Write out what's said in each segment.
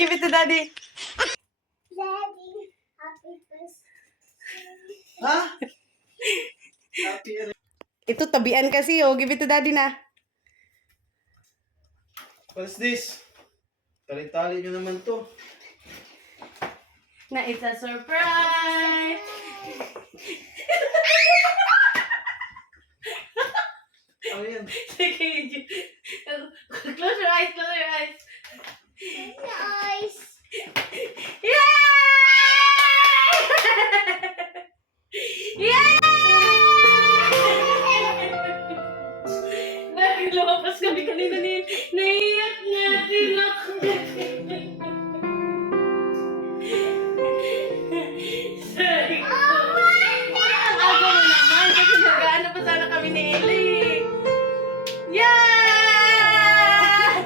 give it to daddy. Daddy, happy birthday. Ha? Happy Ito, tabian kasi, oh. Give it to daddy na. What's this? Tali-tali nyo naman to. Na, it's a surprise! Ano yan? Sige, close your eyes, close your eyes. Nice. Yay! Yay! Bakit lumabas kami kanina ni naiyak nga, tinok. Sorry ko. Ang aga mo naman kasi nag-ano pa sana kami ni Ellie. Yeah!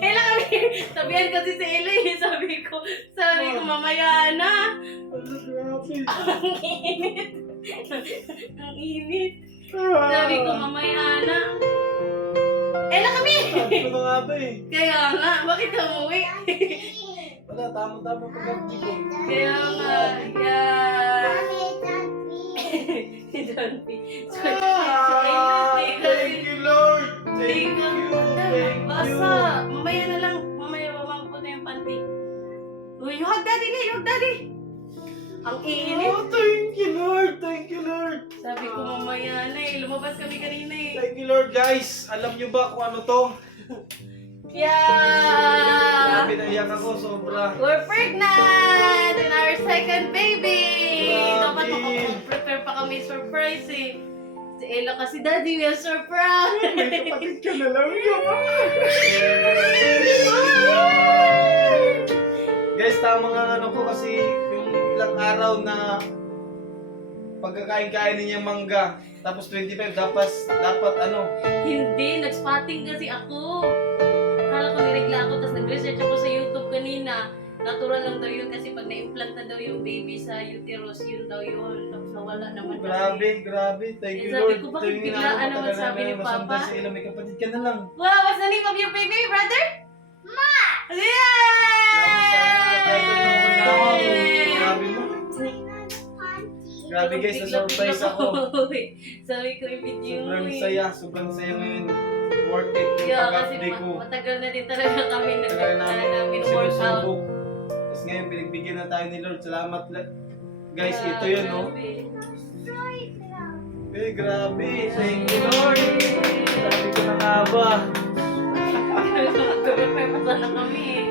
Ella kami, sabihan kasi si Ellie, sabi ko mamaya na. Ang init. Ang init. Sabi ko mamaya na. Ella kami! Ano ba nga ba eh? Kaya nga, bakit umuwi? Wala, tama-tama ko gabi ko. Kaya nga, yeah. Mommy, Daddy. Don't be. Thank you, Lord! Thank you! Thank you! Basta, mamaya na lang. Mamaya mamang po na yung panty. Uy, you hug daddy na, you hug daddy. Ang init. Oh, thank you, Lord! Thank you, Lord! Sabi ko mamaya na eh. Lumabas kami kanina eh. Thank you, Lord, guys! Alam nyo ba kung ano to? Yeah! Grabe, naiyak ako, sobra. We're pregnant! And our second baby! Grabe. Dapat prepare pa kami surprise eh. Si Ella kasi, Daddy, we have surprise! May kapatid ka na lang yun. Guys, tama nga ano ko kasi yung ilang araw na pagkakain-kain niya mangga. Tapos 25, dapat ano. Hindi, nag-spotting kasi ako. Akala ko nirigla ako, tapos nag-research ako sa YouTube kanina. Natural lang daw yun kasi pag na-implant na daw yung baby sa uterus, yun daw yun. Tapos nawala naman Grabe. Thank you, Sabi Lord. ko, bakit Ito yung biglaan inaano ko, naman tagal sabi ni na Papa? masundan sa ila, may kapatid ka na lang. Wow, what's the name of your baby, brother? Max. Yay! Grabe mo. Grabe guys, na-surprise ako. Sabi ko, i-video mo Sobrang saya ngayon. Worth it yung Yeah, kasi pag-update ko. matagal na din talaga kami Tagal namin namin workout. sinusubok. Tapos ngayon, pinagbigyan na tayo ni Lord. Salamat. Guys, ito yun, no? Eh, grabe. Thank you, Lord. Sabi ko na nga ba? Mag-prepare pa sana kami eh.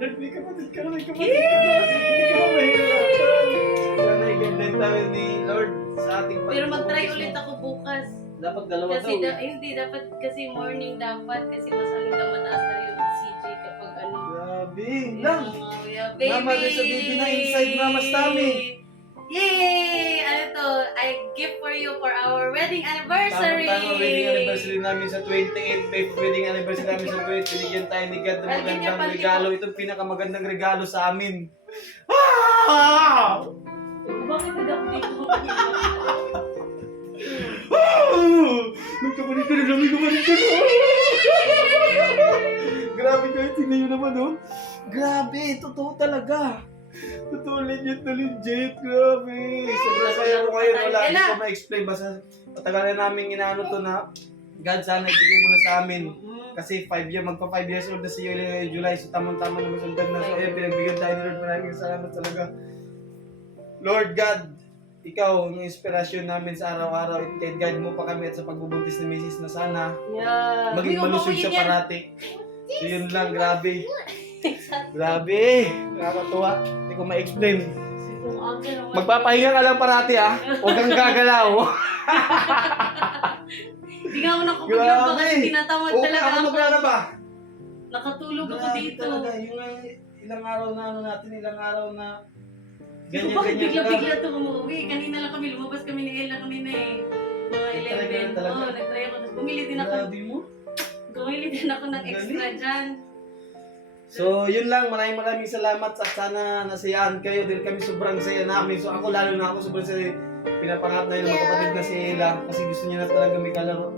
Lord, may kapatid ka na, may kapatid ka na. Hindi ka mahirapan. Sana i-guide tayo ni Lord sa ating pag-ubos. Pero mag-try ulit ako bukas. Dapat dalawa Kasi daw. hindi, dapat kasi morning dapat kasi mas ano daw mataas daw yung CJ kapag ano. Grabe. Lang. Oh, yeah, baby! Mama, there's a baby na inside Mama's tummy. Yay! Ano to? I gift for you for our wedding anniversary! Tama, wedding anniversary namin sa 28th, 5th wedding anniversary namin sa 20th. Binigyan tayo ni God ng magandang regalo. Ito ang pinakamagandang regalo sa amin. Ah! Bakit nag-update mo? May kapatid ka na lang, may kapatid ka na. Grabe guys, tingnan nyo naman, oh. Grabe, totoo talaga. Totoo, legit na legit. Grabe. Sobrang saya ko ngayon. Wala, hindi ko ma-explain. Basta matagal na namin inaano to na God, sana ibigay mo na sa amin. Kasi magpa 5 years old na si July. So tamang-tama na masundan na. So ayun, pinagbigyan tayo ni Lord. Maraming salamat talaga. Lord God, ikaw ang inspirasyon namin sa araw-araw. Guide mo pa kami at sa pagbubuntis ni Mrs. na sana Yeah. maging malusog siya parati. So yun lang, grabe. Grabe. Nakakatuwa. Hindi ko ma-explain. Magpapahinga ka lang parati Huwag kang gagalaw. Hindi nga ako nakapaglaw kasi tinatamad talaga Ako ako. maglala ba? Nakatulog ako Grabe dito. talaga. Yung ilang araw na ilang araw na Bakit bigla-bigla ito umuwi? Kanina lang kami, lumabas kami ni Ella kanina eh. Mga 11. Talaga? Oo, nag-try ako. Tapos bumili din ako. Grabe mo. Bumili din ako ng extra dyan. So, yun lang. Maraming salamat at sana nasiyahan kayo dahil kami sobrang saya namin. So, ako lalo na ako sobrang saya. Pinapangarap na yun ng mga kapatid na si Ella kasi gusto niya na talaga may kalaro.